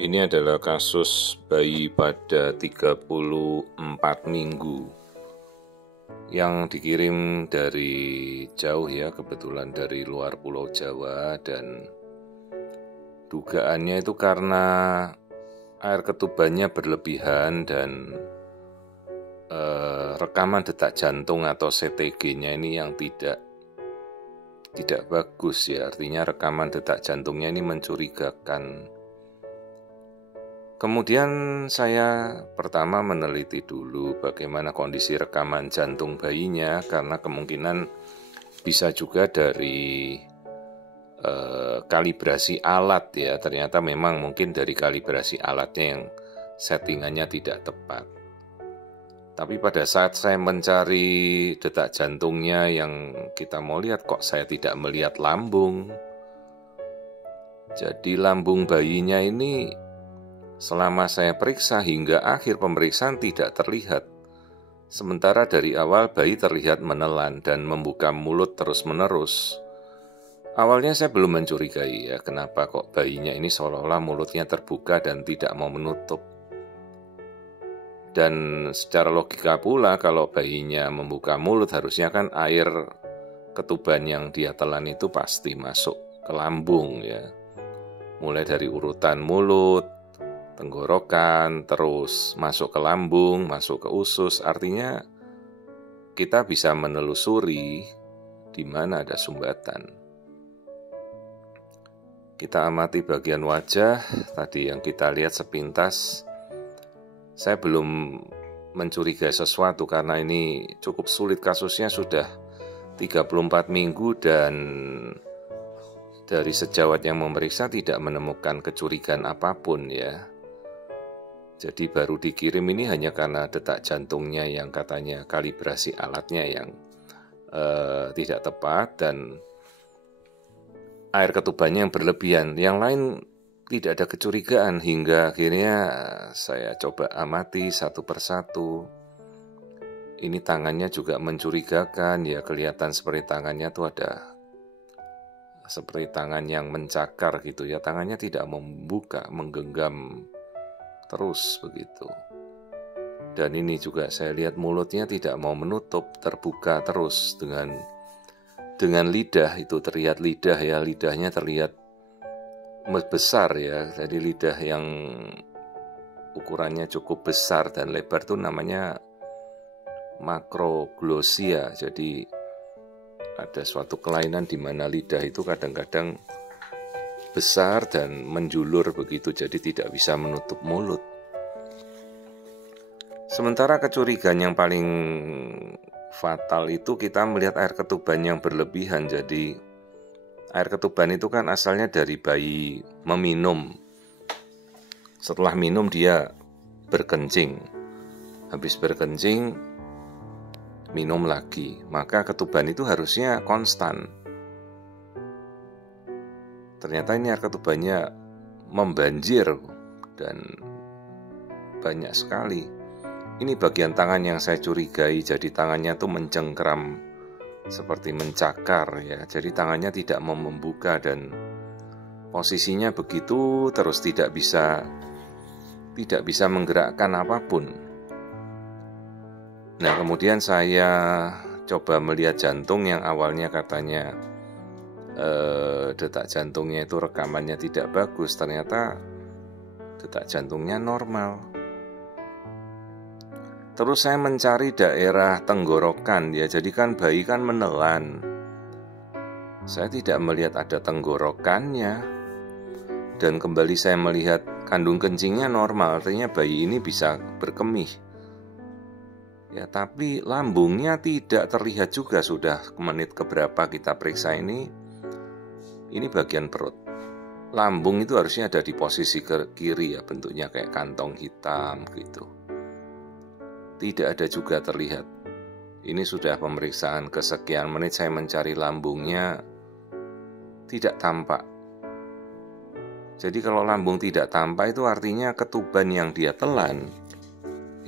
Ini adalah kasus bayi pada 34 minggu yang dikirim dari jauh ya, kebetulan dari luar Pulau Jawa, dan dugaannya itu karena air ketubannya berlebihan dan rekaman detak jantung atau CTG-nya ini yang tidak bagus ya, artinya rekaman detak jantungnya ini mencurigakan. Kemudian saya pertama meneliti dulu bagaimana kondisi rekaman jantung bayinya, karena kemungkinan bisa juga dari kalibrasi alat ya. Ternyata memang mungkin dari kalibrasi alatnya yang settingannya tidak tepat. Tapi pada saat saya mencari detak jantungnya yang kita mau lihat, kok saya tidak melihat lambung. Jadi lambung bayinya ini selama saya periksa hingga akhir pemeriksaan tidak terlihat. Sementara dari awal bayi terlihat menelan dan membuka mulut terus-menerus. Awalnya saya belum mencurigai ya, kenapa kok bayinya ini seolah-olah mulutnya terbuka dan tidak mau menutup. Dan secara logika pula kalau bayinya membuka mulut harusnya kan air ketuban yang dia telan itu pasti masuk ke lambung ya. Mulai dari urutan mulut, tenggorokan, terus masuk ke lambung, masuk ke usus. Artinya kita bisa menelusuri di mana ada sumbatan. Kita amati bagian wajah, tadi yang kita lihat sepintas. Saya belum mencurigai sesuatu karena ini cukup sulit, kasusnya sudah 34 minggu dan dari sejawat yang memeriksa tidak menemukan kecurigaan apapun ya. Jadi baru dikirim ini hanya karena detak jantungnya yang katanya kalibrasi alatnya yang tidak tepat dan air ketubannya yang berlebihan. Yang lain tidak ada kecurigaan hingga akhirnya saya coba amati satu persatu. Ini tangannya juga mencurigakan ya, kelihatan seperti tangannya tuh ada seperti tangan yang mencakar gitu ya. Tangannya tidak membuka, menggenggam terus begitu. Dan ini juga saya lihat mulutnya tidak mau menutup, terbuka terus dengan lidah itu terlihat lidah ya, lidahnya terlihat besar ya. Jadi lidah yang ukurannya cukup besar dan lebar itu namanya makroglossia. Jadi ada suatu kelainan di mana lidah itu kadang-kadang besar dan menjulur begitu, jadi tidak bisa menutup mulut. Sementara kecurigaan yang paling fatal itu kita melihat air ketuban yang berlebihan. Jadi air ketuban itu kan asalnya dari bayi meminum. Setelah minum dia berkencing. Habis berkencing minum lagi. Maka ketuban itu harusnya konstan. Ternyata ini air ketubannya membanjir dan banyak sekali. Ini bagian tangan yang saya curigai, jadi tangannya tuh mencengkram seperti mencakar ya. Jadi tangannya tidak mau membuka dan posisinya begitu terus tidak bisa menggerakkan apapun. Nah, kemudian saya coba melihat jantung yang awalnya katanya detak jantungnya itu rekamannya tidak bagus. Ternyata detak jantungnya normal. Terus saya mencari daerah tenggorokan ya, jadi kan bayi kan menelan. Saya tidak melihat ada tenggorokannya. Dan kembali saya melihat kandung kencingnya normal, artinya bayi ini bisa berkemih. Ya, tapi lambungnya tidak terlihat juga. Sudah menit keberapa kita periksa ini bagian perut. Lambung itu harusnya ada di posisi ke kiri ya, bentuknya kayak kantong hitam gitu. Tidak ada juga terlihat. Ini sudah pemeriksaan kesekian menit saya mencari lambungnya, tidak tampak. Jadi kalau lambung tidak tampak itu artinya ketuban yang dia telan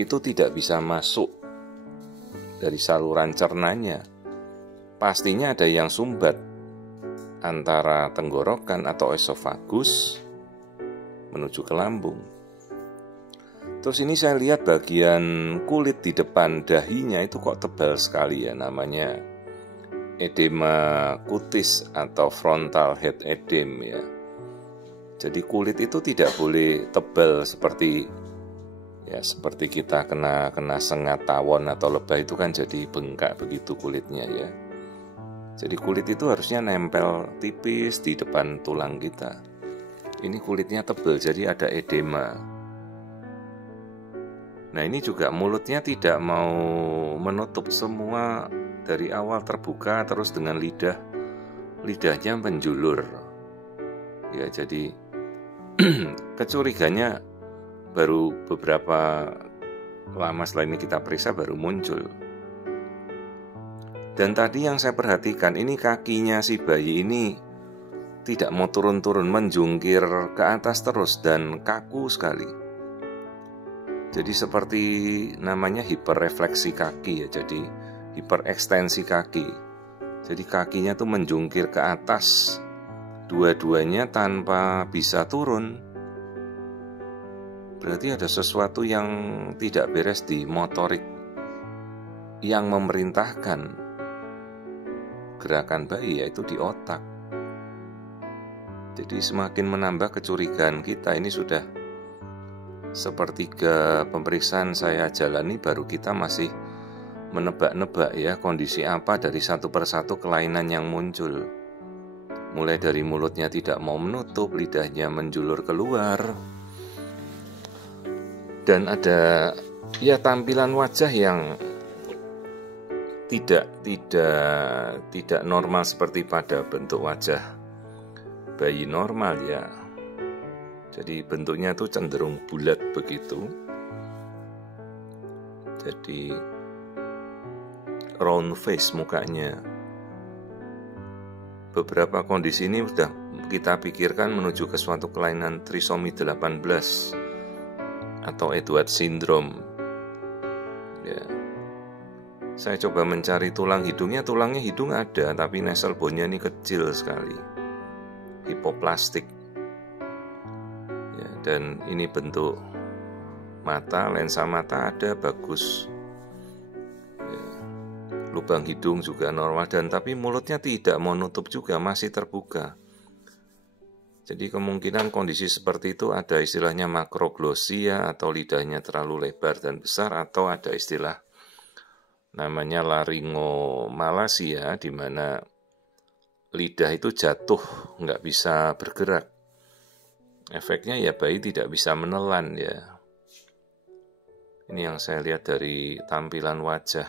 itu tidak bisa masuk dari saluran cernanya. Pastinya ada yang sumbat antara tenggorokan atau esofagus menuju ke lambung. Terus ini saya lihat bagian kulit di depan dahinya itu kok tebal sekali ya, namanya edema kutis atau frontal head edema ya. Jadi kulit itu tidak boleh tebal seperti kita kena sengat tawon atau lebah itu kan jadi bengkak begitu kulitnya ya. Jadi kulit itu harusnya nempel tipis di depan tulang kita. Ini kulitnya tebal jadi ada edema. Nah ini juga mulutnya tidak mau menutup semua, dari awal terbuka terus dengan lidahnya menjulur. Ya jadi kecurigaannya baru beberapa lama setelah ini kita periksa baru muncul. Dan tadi yang saya perhatikan ini kakinya si bayi ini tidak mau turun-turun, menjungkir ke atas terus dan kaku sekali. Jadi seperti namanya hiperrefleksi kaki ya, jadi hiperekstensi kaki. Jadi kakinya tuh menjungkir ke atas, dua-duanya tanpa bisa turun. Berarti ada sesuatu yang tidak beres di motorik yang memerintahkan gerakan bayi, yaitu di otak. Jadi semakin menambah kecurigaan kita. Ini sudah sepertiga pemeriksaan saya jalani, baru kita masih menebak-nebak ya kondisi apa dari satu persatu kelainan yang muncul. Mulai dari mulutnya tidak mau menutup, lidahnya menjulur keluar, dan ada ya tampilan wajah yang tidak normal seperti pada bentuk wajah bayi normal ya. Jadi bentuknya tuh cenderung bulat begitu. Jadi round face mukanya. Beberapa kondisi ini sudah kita pikirkan menuju ke suatu kelainan trisomi 18 atau Edwards syndrome. Ya. Saya coba mencari tulang hidungnya hidung ada, tapi nasal bone-nya ini kecil sekali. Hipoplastik. Dan ini bentuk mata, lensa mata ada bagus ya. Lubang hidung juga normal, dan tapi mulutnya tidak mau nutup juga, masih terbuka. Jadi kemungkinan kondisi seperti itu ada istilahnya makroglosia atau lidahnya terlalu lebar dan besar, atau ada istilah namanya laringomalasia, di mana lidah itu jatuh, nggak bisa bergerak. Efeknya ya bayi tidak bisa menelan ya. Ini yang saya lihat dari tampilan wajah.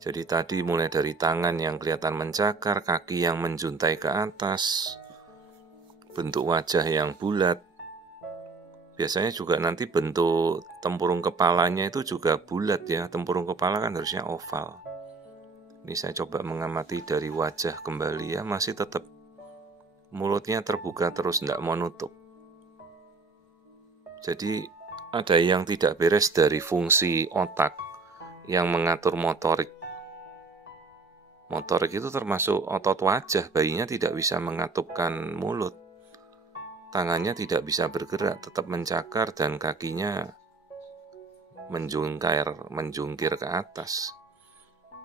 Jadi tadi mulai dari tangan yang kelihatan mencakar, kaki yang menjuntai ke atas, bentuk wajah yang bulat. Biasanya juga nanti bentuk tempurung kepalanya itu juga bulat ya. Tempurung kepala kan harusnya oval. Ini saya coba mengamati dari wajah kembali ya, masih tetap mulutnya terbuka terus, tidak mau nutup. Jadi ada yang tidak beres dari fungsi otak yang mengatur motorik. Motorik itu termasuk otot wajah. Bayinya tidak bisa mengatupkan mulut, tangannya tidak bisa bergerak, tetap mencakar, dan kakinya menjungkir ke atas.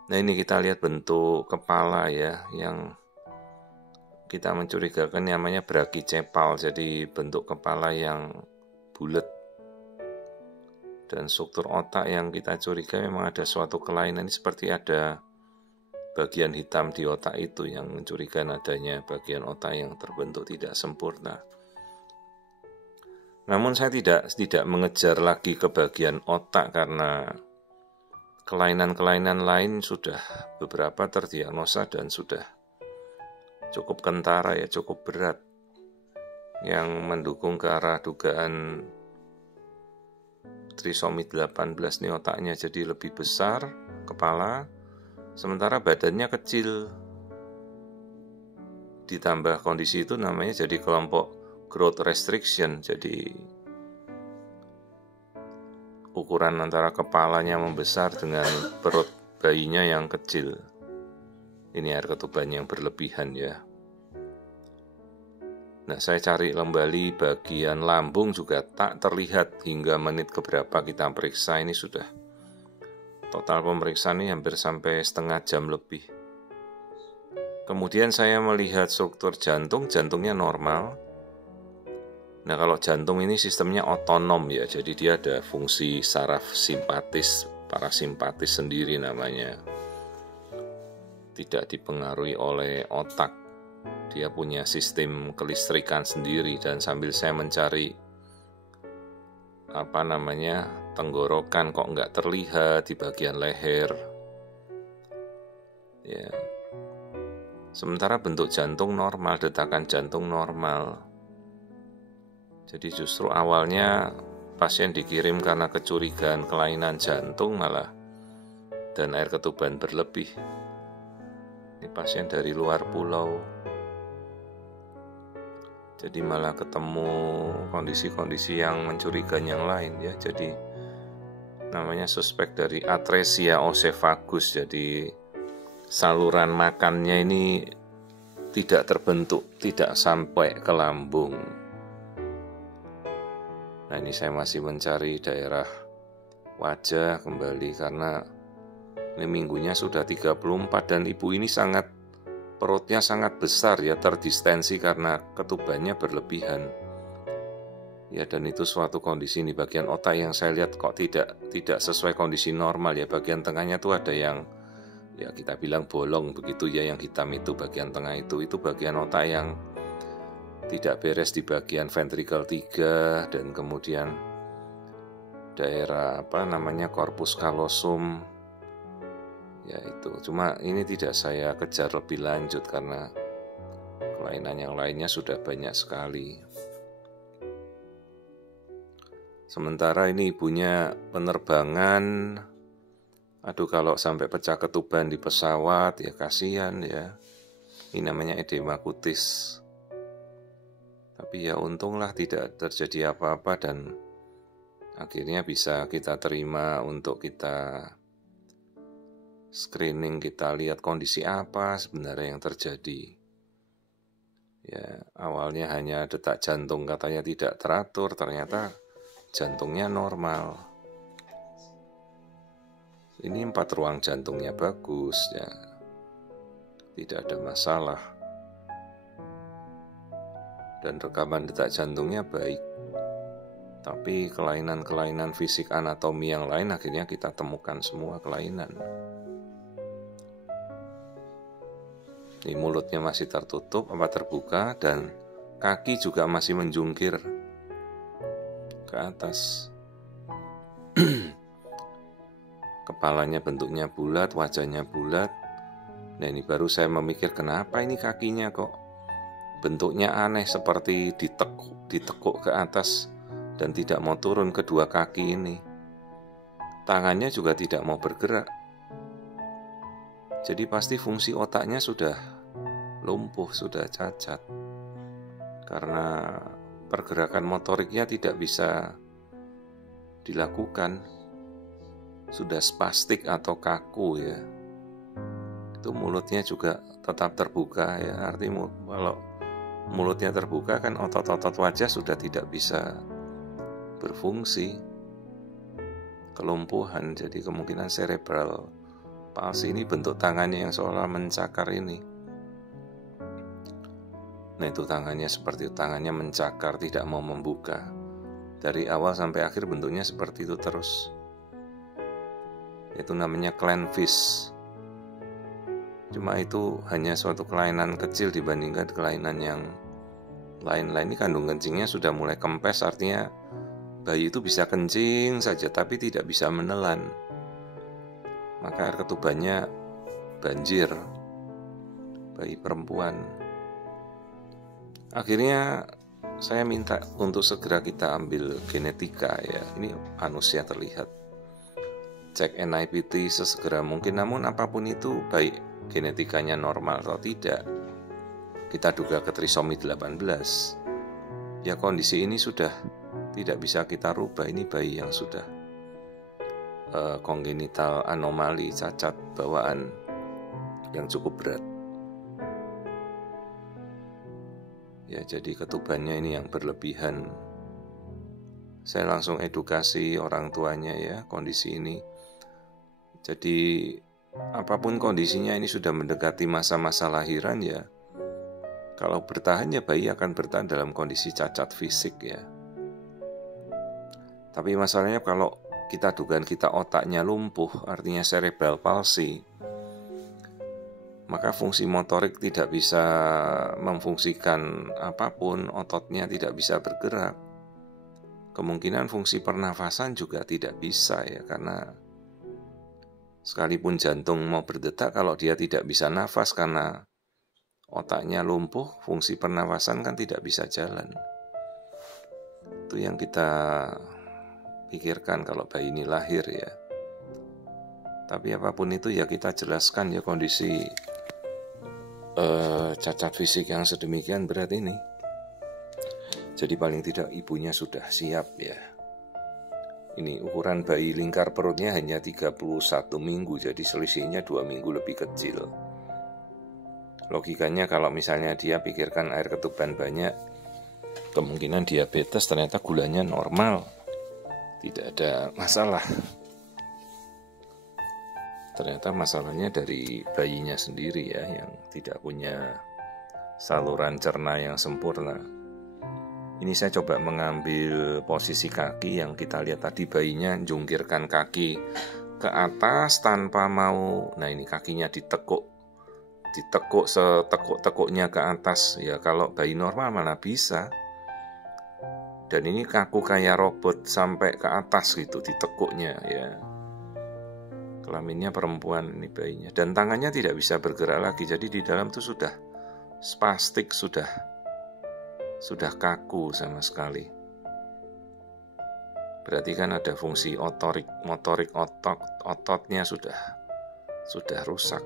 Nah ini kita lihat bentuk kepala ya, yang kita mencurigakan namanya brachicepal, jadi bentuk kepala yang bulat. Dan struktur otak yang kita curiga memang ada suatu kelainan, seperti ada bagian hitam di otak itu yang mencurigakan adanya bagian otak yang terbentuk tidak sempurna. Namun saya tidak mengejar lagi ke bagian otak karena kelainan-kelainan lain sudah beberapa terdiagnosa dan sudah cukup kentara ya, cukup berat, yang mendukung ke arah dugaan trisomi 18 nih. Otaknya jadi lebih besar, kepala, sementara badannya kecil. Ditambah kondisi itu namanya jadi kelompok growth restriction, jadi ukuran antara kepalanya membesar dengan perut bayinya yang kecil. Ini air ketuban yang berlebihan ya. Nah, saya cari kembali bagian lambung juga tak terlihat hingga menit keberapa kita periksa. Ini sudah total pemeriksaan ini hampir sampai setengah jam lebih. Kemudian saya melihat struktur jantung, jantungnya normal. Nah, kalau jantung ini sistemnya otonom ya, jadi dia ada fungsi saraf simpatis, parasimpatis sendiri namanya. Tidak dipengaruhi oleh otak. Dia punya sistem kelistrikan sendiri, dan sambil saya mencari tenggorokan kok nggak terlihat di bagian leher. Ya. Sementara bentuk jantung normal, detakan jantung normal. Jadi justru awalnya pasien dikirim karena kecurigaan kelainan jantung malah dan air ketuban berlebih. Ini pasien dari luar pulau. Jadi malah ketemu kondisi-kondisi yang mencurigakan yang lain ya. Jadi namanya suspek dari atresia oesophagus. Jadi saluran makannya ini tidak terbentuk, tidak sampai ke lambung. Nah, ini saya masih mencari daerah wajah kembali karena ini minggunya sudah 34 dan ibu ini perutnya sangat besar ya, terdistensi karena ketubannya berlebihan. Ya, dan itu suatu kondisi di bagian otak yang saya lihat kok tidak sesuai kondisi normal ya. Bagian tengahnya tuh ada yang ya kita bilang bolong begitu ya, yang hitam itu bagian tengah itu bagian otak yang tidak beres di bagian ventricle 3 dan kemudian daerah corpus callosum. Ya itu, cuma ini tidak saya kejar lebih lanjut karena kelainan yang lainnya sudah banyak sekali. Sementara ini ibunya penerbangan, aduh kalau sampai pecah ketuban di pesawat ya kasihan ya. Ini namanya edema kutis. Tapi ya untunglah tidak terjadi apa-apa dan akhirnya bisa kita terima untuk kita screening, kita lihat kondisi apa sebenarnya yang terjadi. Ya, awalnya hanya detak jantung katanya tidak teratur, ternyata jantungnya normal. Ini 4 ruang jantungnya bagus ya. Tidak ada masalah. Dan rekaman detak jantungnya baik. Tapi kelainan-kelainan fisik anatomi yang lain akhirnya kita temukan semua kelainan. Ini mulutnya masih tertutup, terbuka, dan kaki juga masih menjungkir ke atas. Kepalanya bentuknya bulat, wajahnya bulat. Nah, ini baru saya memikir kenapa ini kakinya kok bentuknya aneh seperti ditekuk ke atas dan tidak mau turun kedua kaki ini. Tangannya juga tidak mau bergerak. Jadi pasti fungsi otaknya sudah lumpuh, sudah cacat. Karena pergerakan motoriknya tidak bisa dilakukan. Sudah spastik atau kaku ya. Itu mulutnya juga tetap terbuka ya. Artinya kalau mulutnya terbuka kan otot-otot wajah sudah tidak bisa berfungsi. Kelumpuhan, jadi kemungkinan cerebral palsi. Ini bentuk tangannya yang seolah mencakar ini. Nah, itu tangannya seperti itu, tangannya mencakar, tidak mau membuka. Dari awal sampai akhir bentuknya seperti itu terus. Itu namanya clenfish. Cuma itu hanya suatu kelainan kecil dibandingkan kelainan yang lain-lain. Ini kandung kencingnya sudah mulai kempes, artinya bayi itu bisa kencing saja tapi tidak bisa menelan. Maka air ketubannya banjir. Bayi perempuan. Akhirnya saya minta untuk segera kita ambil genetika ya. Ini anusnya terlihat. Cek NIPT sesegera mungkin, namun apapun itu baik genetikanya normal atau tidak, kita duga ke trisomi 18. Ya kondisi ini sudah tidak bisa kita rubah. Ini bayi yang sudah kongenital anomali, cacat bawaan yang cukup berat. Ya, jadi ketubannya ini yang berlebihan. Saya langsung edukasi orang tuanya ya kondisi ini. Jadi apapun kondisinya ini sudah mendekati masa-masa lahiran ya. Kalau bertahan ya bayi akan bertahan dalam kondisi cacat fisik ya. Tapi masalahnya kalau kita dugaan kita otaknya lumpuh, artinya cerebral palsy, maka fungsi motorik tidak bisa memfungsikan apapun, ototnya tidak bisa bergerak. Kemungkinan fungsi pernafasan juga tidak bisa ya, karena sekalipun jantung mau berdetak, kalau dia tidak bisa nafas karena otaknya lumpuh, fungsi pernafasan kan tidak bisa jalan. Itu yang kita pikirkan kalau bayi ini lahir ya. Tapi apapun itu ya kita jelaskan ya kondisi cacat fisik yang sedemikian berat ini. Jadi paling tidak ibunya sudah siap ya. Ini ukuran bayi lingkar perutnya hanya 31 minggu, jadi selisihnya 2 minggu lebih kecil. Logikanya kalau misalnya dia pikirkan air ketuban banyak, kemungkinan diabetes, ternyata gulanya normal, tidak ada masalah. Ternyata masalahnya dari bayinya sendiri ya, yang tidak punya saluran cerna yang sempurna. Ini saya coba mengambil posisi kaki yang kita lihat tadi, bayinya jungkirkan kaki ke atas tanpa mau. Nah ini kakinya ditekuk setekuk-tekuknya ke atas. Ya kalau bayi normal mana bisa. Dan ini kaku kayak robot sampai ke atas gitu ditekuknya ya. Kelaminnya perempuan ini bayinya, dan tangannya tidak bisa bergerak lagi. Jadi di dalam itu sudah spastik, sudah kaku sama sekali. Berarti kan ada fungsi motorik ototnya sudah rusak.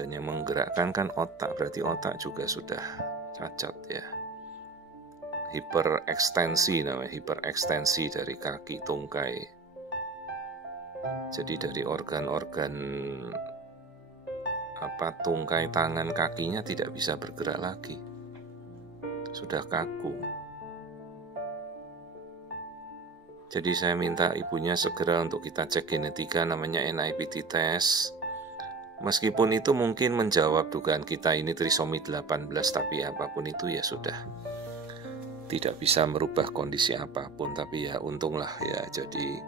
Dan yang menggerakkan kan otak, berarti otak juga sudah cacat ya. Hiperekstensi namanya, hiperekstensi dari kaki tungkai. Jadi dari organ-organ tungkai tangan kakinya tidak bisa bergerak lagi. Sudah kaku. Jadi saya minta ibunya segera untuk kita cek genetika, namanya NIPT test. Meskipun itu mungkin menjawab dugaan kita ini trisomi 18, tapi apapun itu ya sudah tidak bisa merubah kondisi apapun. Tapi ya untunglah ya, jadi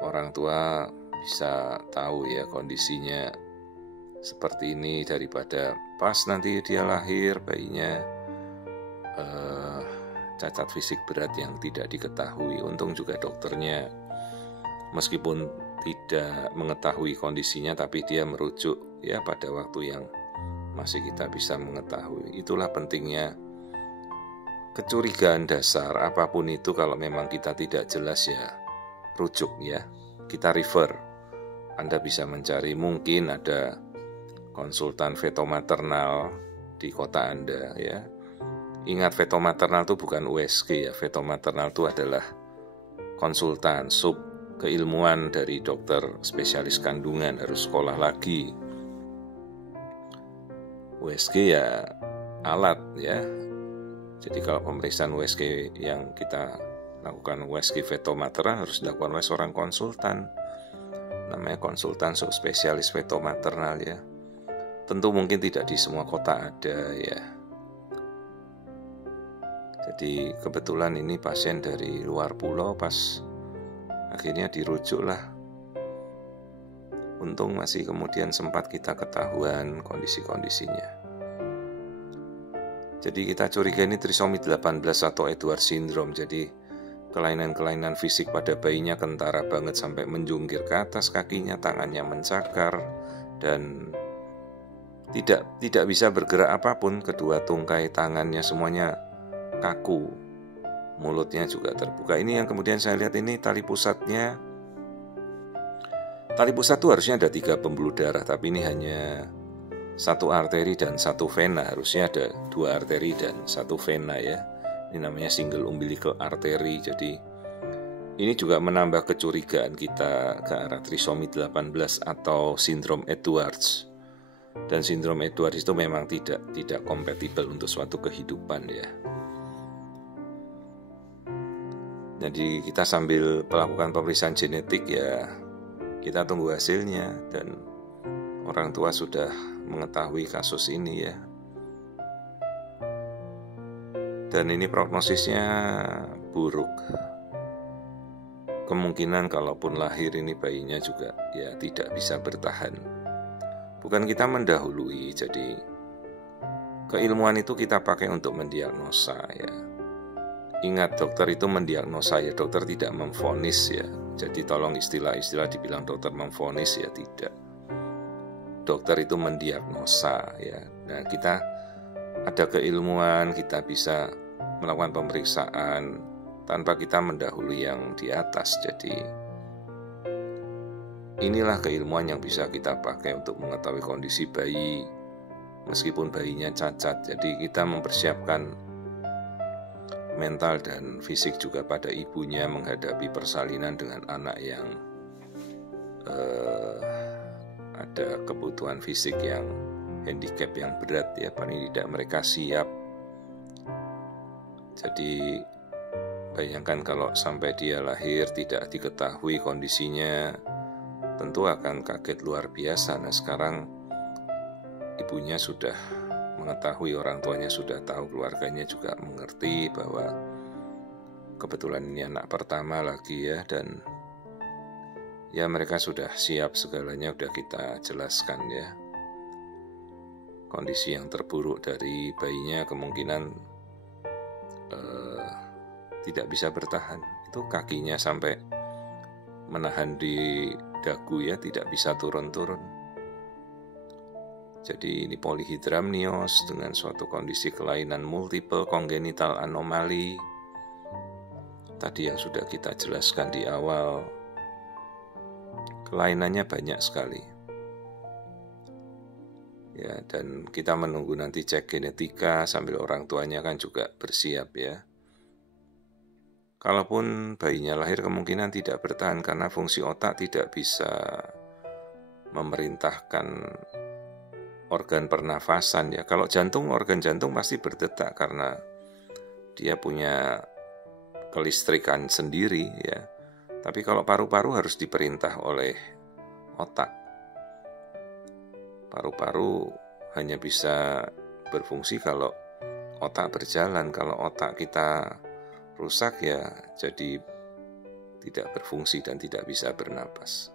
orang tua bisa tahu ya kondisinya seperti ini, daripada pas nanti dia lahir bayinya cacat fisik berat yang tidak diketahui. Untung juga dokternya meskipun tidak mengetahui kondisinya, tapi dia merujuk ya pada waktu yang masih kita bisa mengetahui. Itulah pentingnya kecurigaan dasar apapun itu. Kalau memang kita tidak jelas ya rujuk ya, kita refer. Anda bisa mencari, mungkin ada konsultan fetomaternal di kota Anda ya. Ingat, fetomaternal itu bukan USG ya. Fetomaternal itu adalah konsultan sub keilmuan dari dokter spesialis kandungan, harus sekolah lagi. USG ya alat ya. Jadi kalau pemeriksaan USG yang kita lakukan, USG fetomaternal, harus dilakukan oleh seorang konsultan, namanya konsultan spesialis fetomaternal ya. Tentu mungkin tidak di semua kota ada ya. Jadi kebetulan ini pasien dari luar pulau, pas akhirnya dirujuk lah. Untung masih kemudian sempat kita ketahuan kondisi-kondisinya. Jadi kita curiga ini trisomi 18 atau Edwards syndrome. Jadi kelainan-kelainan fisik pada bayinya kentara banget sampai menjungkir ke atas kakinya, tangannya mencakar, dan tidak bisa bergerak apapun. Kedua tungkai tangannya semuanya kaku, mulutnya juga terbuka. Ini yang kemudian saya lihat ini tali pusatnya. Tali pusat itu harusnya ada 3 pembuluh darah, tapi ini hanya 1 arteri dan 1 vena. Harusnya ada 2 arteri dan 1 vena ya. Ini namanya single umbilical artery. Jadi ini juga menambah kecurigaan kita ke arah trisomi 18 atau sindrom Edwards. Dan sindrom Edwards itu memang tidak kompatibel untuk suatu kehidupan ya. Jadi kita sambil melakukan pemeriksaan genetik ya, kita tunggu hasilnya, dan orang tua sudah mengetahui kasus ini ya. Dan ini prognosisnya buruk. Kemungkinan kalaupun lahir ini bayinya juga ya tidak bisa bertahan. Bukan kita mendahului, jadi keilmuan itu kita pakai untuk mendiagnosa ya. Ingat, dokter itu mendiagnosa ya, dokter tidak memvonis ya. Jadi tolong istilah-istilah dibilang dokter memvonis ya, tidak. Dokter itu mendiagnosa ya. Nah, kita ada keilmuan, kita bisa melakukan pemeriksaan tanpa kita mendahului yang di atas. Jadi inilah keilmuan yang bisa kita pakai untuk mengetahui kondisi bayi meskipun bayinya cacat. Jadi kita mempersiapkan mental dan fisik juga pada ibunya menghadapi persalinan dengan anak yang ada kebutuhan fisik yang handicap yang berat ya, paling tidak mereka siap. Jadi bayangkan kalau sampai dia lahir tidak diketahui kondisinya, tentu akan kaget luar biasa. Nah, sekarang ibunya sudah mengetahui, orang tuanya sudah tahu, keluarganya juga mengerti bahwa kebetulan ini anak pertama lagi ya, dan ya mereka sudah siap, segalanya sudah kita jelaskan ya. Kondisi yang terburuk dari bayinya kemungkinan tidak bisa bertahan, itu kakinya sampai menahan di dagu ya, tidak bisa turun-turun. Jadi ini polyhydramnios dengan suatu kondisi kelainan multiple congenital anomali. Tadi yang sudah kita jelaskan di awal, kelainannya banyak sekali. Ya, dan kita menunggu nanti cek genetika sambil orang tuanya kan juga bersiap ya. Kalaupun bayinya lahir kemungkinan tidak bertahan karena fungsi otak tidak bisa memerintahkan organ pernafasan ya. Kalau jantung, organ jantung pasti berdetak karena dia punya kelistrikan sendiri ya. Tapi kalau paru-paru harus diperintah oleh otak. Paru-paru hanya bisa berfungsi kalau otak berjalan. Kalau otak kita rusak ya jadi tidak berfungsi dan tidak bisa bernapas.